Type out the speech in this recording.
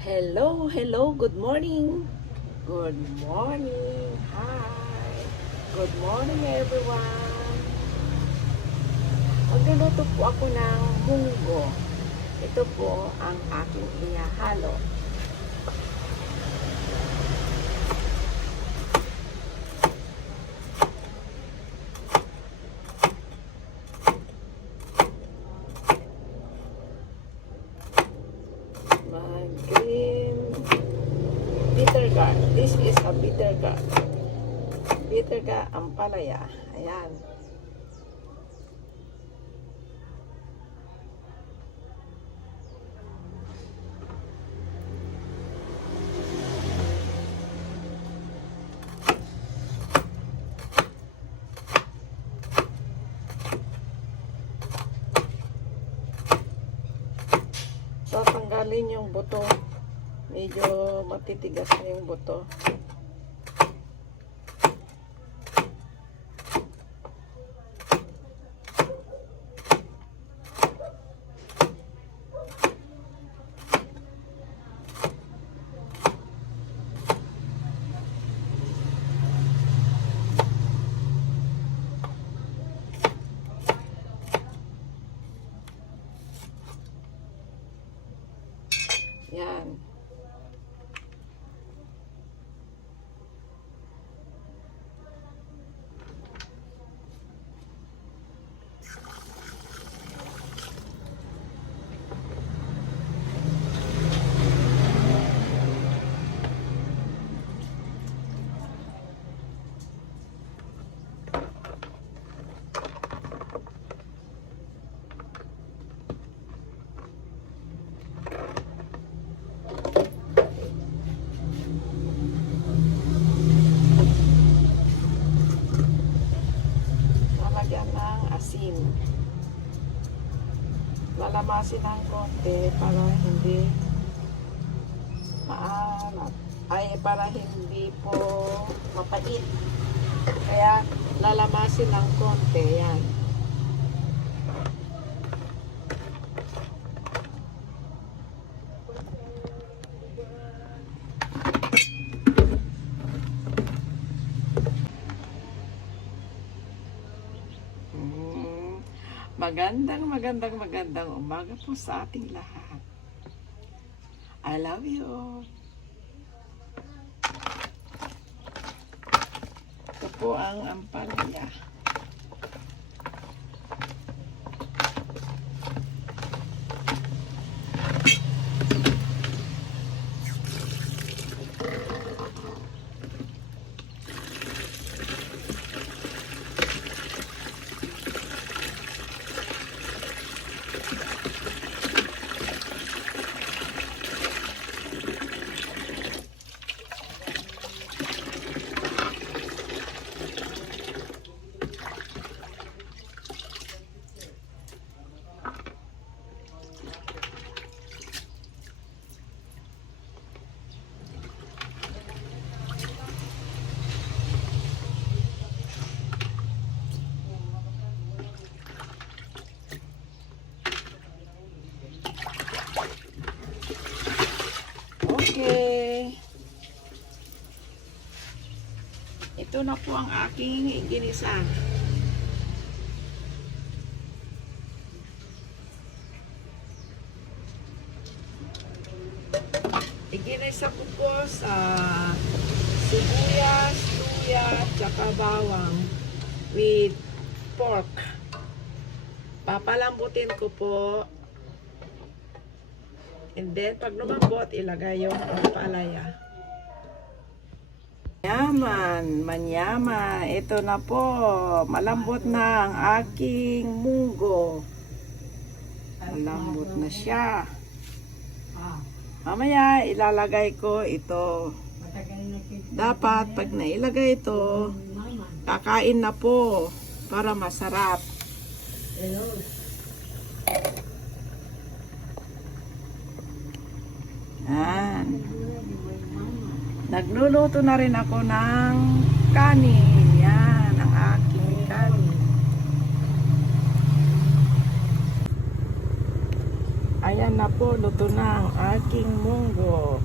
Hello, hello, good morning. Good morning. Hi. Good morning everyone. Magluluto po ako ng munggo. Ito po ang aking ihahalo. Gourd. This is a bitter gourd. Bitter gourd ampalaya. Ayan. Tatanggalin yung buto. Medyo matitigas na yung buto. Yan. Lalamasin ng konti para hindi maalat. Ay, para hindi po mapait. Kaya, lalamasin ng konti. Yan. Magandang, magandang, magandang umaga po sa ating lahat. I love you. Ito po ang ampalaya. Ito na po ang aking ginisa. Iginisa ko po sa sibuyas, luya, tsaka bawang with pork. Papalambutin ko po And then, pag lumambot, ilagay yung palaya. Yaman, manyaman. Ito na po. Malambot na ang aking munggo. Malambot na siya. Mamaya, ilalagay ko ito. Dapat, pag nailagay ito, kakain na po para masarap. Yan. Nagluluto na rin ako ng kanin. Yan, ang aking kanin. Ayan na po, luto na ang aking munggo.